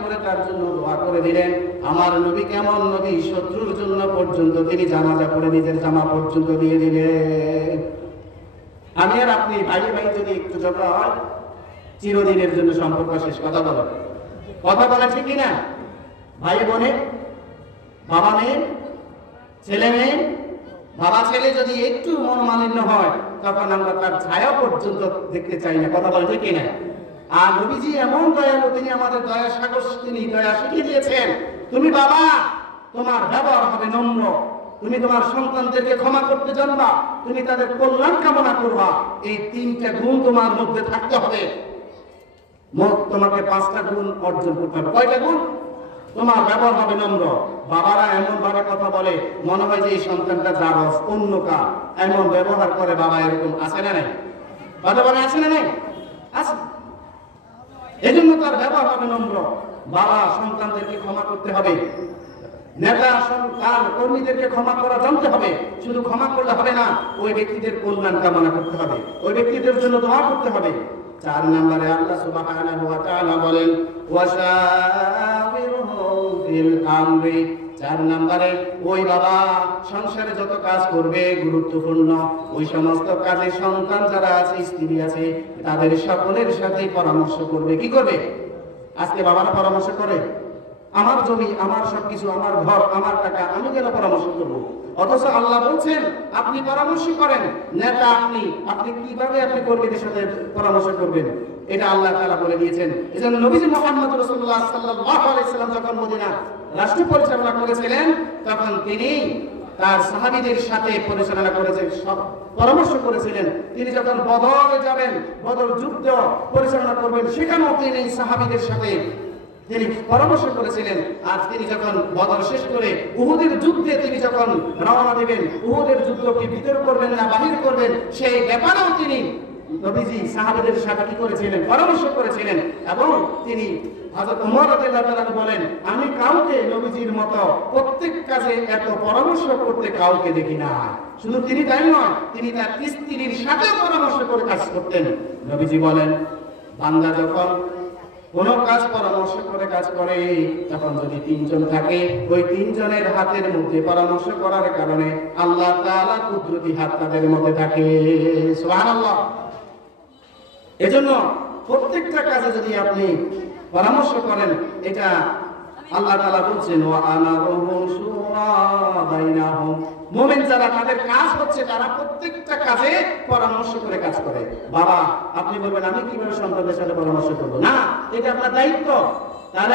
করে তার জন্য দোয়া করে দিলেন। আমার নবী কেমন নবী, শত্রুর জন্য পর্যন্ত তিনি জানাজা পড়ে নিজের জামা পর্যন্ত দিয়ে দিলেন। আমি আর আপনি ভাই ভাই যদি একটু ঝগড়া হয়, চিরদিনের জন্য সম্পর্ক শেষ। কথা বলে ঠিক কিনা? ভাই বোনে, বাবা মেয়ে, ছেলে মেয়ে, বাবা ছেলে যদি একটু মনোমালিন্য হয়, তখন আমরা তার ছায়া পর্যন্ত দেখতে চাই না। কথা বলে ঠিক কিনা? আর নবীজি এমন দয়ালু, তিনি আমাদের দয়া সাগর, তিনি দয়া শিখিয়ে দিয়েছেন। তুমি বাবা, তোমার ব্যবহার হবে নম্র, তুমি তোমার সন্তানদেরকে ক্ষমা করতে জানবা, তুমি তাদের কল্যাণ কামনা করবা। এই তিনটা গুণ তোমার মধ্যে থাকতে হবে। মোট তোমাকে 5টা গুণ অর্জন করতে হবে। কয়টা গুণ? তোমার ব্যবহার হবে নম্র। বাবারা এমন ভাবে কথা বলে, মনে হয় যে এই সন্তানটা জারজ, অন্য কা এমন ব্যবহার করে। বাবা এরকম আছে না নাই? কথা বলে আছে না নাই? আছে। এই জন্য তার ব্যবহার হবে নম্র। বাবা সন্তানদেরকে ক্ষমা করতে হবে, নেতা তার কর্মীদেরকে ক্ষমা করা জানতে হবে। শুধু ক্ষমা করলে হবে না, ওই ব্যক্তিদের কল্যাণ কামনা করতে হবে, ওই ব্যক্তিদের জন্য দোয়া করতে হবে। 4 নম্বরে আল্লাহ সুবহানাহু ওয়া তাআলা বলেন, ওয়াশাবিরহুম ফিল আমরি। 4 নম্বরে ওই বাবা সংসারে যত কাজ করবে গুরুত্বপূর্ণ, ওই সমস্ত কাজে সন্তান যারা আছে, স্ত্রী আছে, তাদের সকলের সাথে পরামর্শ করবে। কি করবে? আজকে বাবারা পরামর্শ করে, আমার জমি, আমার সবকিছু, আমার ঘর, আমার টাকা, আমি কেন পরামর্শ করবো? অথচ আল্লাহ বলছেন আপনি পরামর্শ করেন। নেতা আপনি কিভাবে আপনি কর্মীদের সাথে পরামর্শ করবেন, এটা আল্লাহ তাআলা বলে দিয়েছেন। এজন্য নবীজি মুহাম্মদ রাসূলুল্লাহ সাল্লাল্লাহু আলাইহি সাল্লাম যখন মদিনা রাষ্ট্র পরিচালনা করেছিলেন, তখন তিনি তার সাহাবীদের সাথে পরিচালনা করেছেন, সব পরামর্শ করেছিলেন। তিনি যখন বদরে যাবেন, বদর যুদ্ধ পরিচালনা করবেন, সেখানেও তিনি সাহাবীদের সাথে তিনি পরামর্শ করেছিলেন। আর তিনি যখন বদর শেষ করে উহুদের যুদ্ধে তিনি যখন রওনা দিবেন, উহুদের যুদ্ধকে ভিতর করবেন না বাহির করবেন, সেই ব্যাপারেও তিনি নবীজি সাহাবীদের সাথে কি করেছিলেন? পরামর্শ করেছিলেন। এবং তিনি হযরত ওমর রাদিয়াল্লাহু তাআলা বলেন, আমি কাউকে নবীজির মতো প্রত্যেক কাজে এত পরামর্শ করতে কাউকে দেখি না। শুধু তিনি তাই নয়, তিনি তার স্ত্রীর সাথে পরামর্শ করে কাজ করতেন। নবীজি বলেন, বান্দা যখন কোন কাজ পরামর্শ করে কাজ করে, তখন যদি 3 জন থাকে, ওই 3 জনের হাতের মধ্যে পরামর্শ করার কারণে আল্লাহ তাআলা কুদরতি হাত তাদের মধ্যে থাকে। সুবহানাল্লাহ। এজন্য প্রত্যেকটা কাজে যদি আপনি পরামর্শ করেন, এটা আল্লাহ তাআলা বলছেন, ওয়া আমারুহুম শুরা বাইনাহুম। মুমিন যারা, তাদের কাজ হচ্ছে তারা প্রত্যেকটা কাজে পরামর্শ করে কাজ করে। বাবা আপনি বলবেন আমি কিভাবে সন্তানদের সাথে পরামর্শ করব? না, এটা আপনার দায়িত্ব। তাহলে